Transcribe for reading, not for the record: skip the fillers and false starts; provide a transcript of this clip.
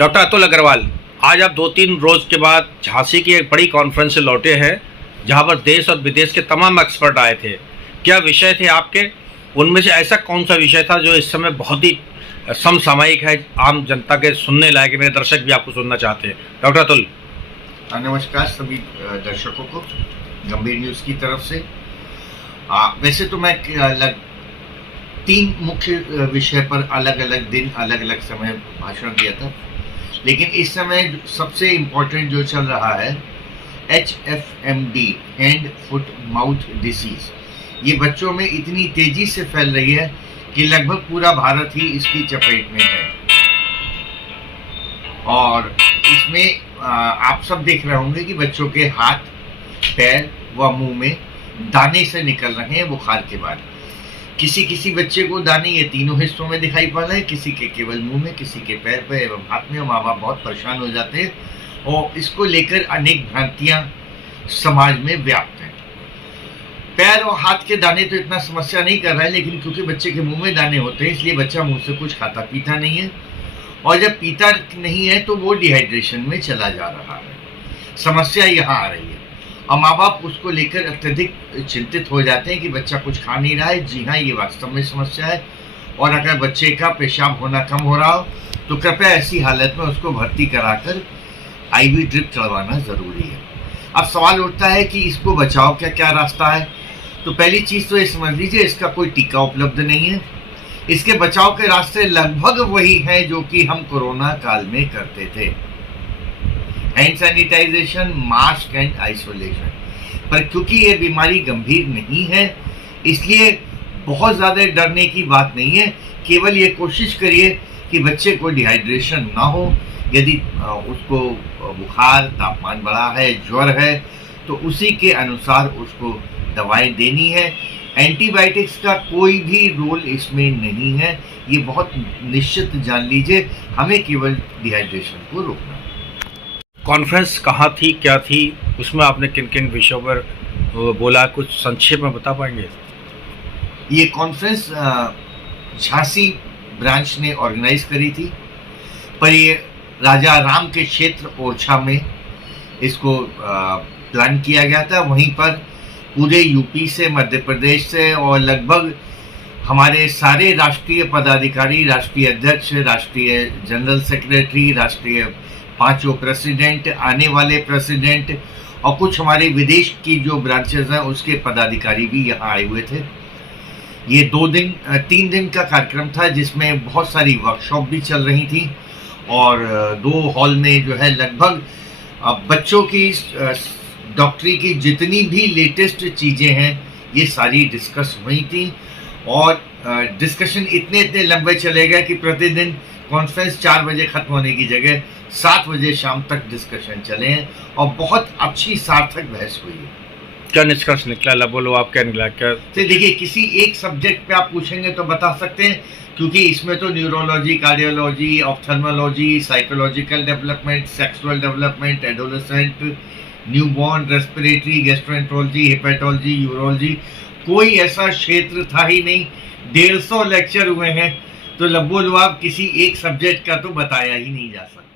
Doctor Atul Agarwal, आज आप 2-3 रोज के बाद झांसी की एक बड़ी कॉन्फ्रेंस से लौटे हैं, जहां पर देश और विदेश के तमाम एक्सपर्ट आए थे। क्या विषय थे आपके? उनमें से ऐसा कौन सा विषय था जो इस समय बहुत ही समसामयिक है, आम जनता के सुनने लायक है? मेरे दर्शक भी आपको सुनना चाहते हैं। डॉक्टर अतुल। नमस्कार सभी दर्शकों को गंभीर न्यूज़ की तरफ से। वैसे तो मैं 3 मुख्य विषय पर अलग अलग दिन अलग अलग समय भाषण दिया था, लेकिन इस समय सबसे इम्पोर्टेंट जो चल रहा है HFMD, hand foot mouth disease, ये बच्चों में इतनी तेजी से फैल रही है कि लगभग पूरा भारत ही इसकी चपेट में है। और इसमें आप सब देख रहे होंगे कि बच्चों के हाथ, पैर व मुंह में दाने से निकल रहे हैं बुखार के बाद। किसी किसी बच्चे को दाने ये तीनों हिस्सों में दिखाई पड़ रहे हैं, किसी के केवल मुंह में, किसी के पैर पे एवं हाथ में। माँ बाप बहुत परेशान हो जाते हैं और इसको लेकर अनेक भ्रांतियां समाज में व्याप्त हैं। पैर और हाथ के दाने तो इतना समस्या नहीं कर रहा है, लेकिन क्योंकि बच्चे के मुंह में दाने होते हैं इसलिए बच्चा मुंह से कुछ खाता पीता नहीं है, और जब पीता नहीं है तो वो डिहाइड्रेशन में चला जा रहा है। समस्या यहाँ आ रही है और माँ बाप उसको लेकर अत्यधिक चिंतित हो जाते हैं कि बच्चा कुछ खा नहीं रहा है। जी हाँ, ये वास्तव में समस्या है। और अगर बच्चे का पेशाब होना कम हो रहा हो तो कृपया ऐसी हालत में उसको भर्ती कराकर IV ड्रिप चढ़वाना ज़रूरी है। अब सवाल उठता है कि इसको बचाव का क्या रास्ता है। तो पहली चीज़ तो ये समझ लीजिए, इसका कोई टीका उपलब्ध नहीं है। इसके बचाव के रास्ते लगभग वही हैं जो कि हम कोरोना काल में करते थे, hand sanitization, mask and isolation. पर क्योंकि ये बीमारी गंभीर नहीं है इसलिए बहुत ज़्यादा डरने की बात नहीं है। केवल ये कोशिश करिए कि बच्चे को डिहाइड्रेशन ना हो। यदि उसको बुखार, तापमान बढ़ा है, ज्वर है, तो उसी के अनुसार उसको दवाएं देनी है। एंटीबायोटिक्स का कोई भी रोल इसमें नहीं है, ये बहुत निश्चित जान लीजिए। हमें केवल डिहाइड्रेशन को रोकना है। कॉन्फ्रेंस कहाँ थी, क्या थी, उसमें आपने किन किन विषयों पर बोला, कुछ संक्षेप में बता पाएंगे? ये कॉन्फ्रेंस झांसी ब्रांच ने ऑर्गेनाइज करी थी, पर ये राजा राम के क्षेत्र ओरछा में इसको प्लान किया गया था। वहीं पर पूरे यूपी से, मध्य प्रदेश से और लगभग हमारे सारे राष्ट्रीय पदाधिकारी, राष्ट्रीय अध्यक्ष, राष्ट्रीय जनरल सेक्रेटरी, राष्ट्रीय 5 प्रेसिडेंट, आने वाले प्रेसिडेंट और कुछ हमारे विदेश की जो ब्रांचेज हैं उसके पदाधिकारी भी यहाँ आए हुए थे। ये 3 दिन का कार्यक्रम था जिसमें बहुत सारी वर्कशॉप भी चल रही थी और 2 हॉल में जो है लगभग बच्चों की डॉक्टरी की जितनी भी लेटेस्ट चीज़ें हैं ये सारी डिस्कस हुई थी। और डिस्कशन इतने लंबे चले गए कि प्रतिदिन कॉन्फ्रेंस 4 बजे खत्म होने की जगह 7 बजे शाम तक डिस्कशन चले हैं और बहुत अच्छी सार्थक बहस हुई है। क्या निष्कर्ष निकला? बोलो, आप क्या निकला? क्या तो देखिए, किसी एक सब्जेक्ट पे आप पूछेंगे तो बता सकते हैं, क्योंकि इसमें तो neurology, cardiology, ophthalmology, psychological development, sexual development, adolescent, newborn, respiratory, gastroenterology, hepatology, urology, कोई ऐसा क्षेत्र था ही नहीं। 150 लेक्चर हुए हैं, तो लबोलुआब किसी एक सब्जेक्ट का तो बताया ही नहीं जा सकता।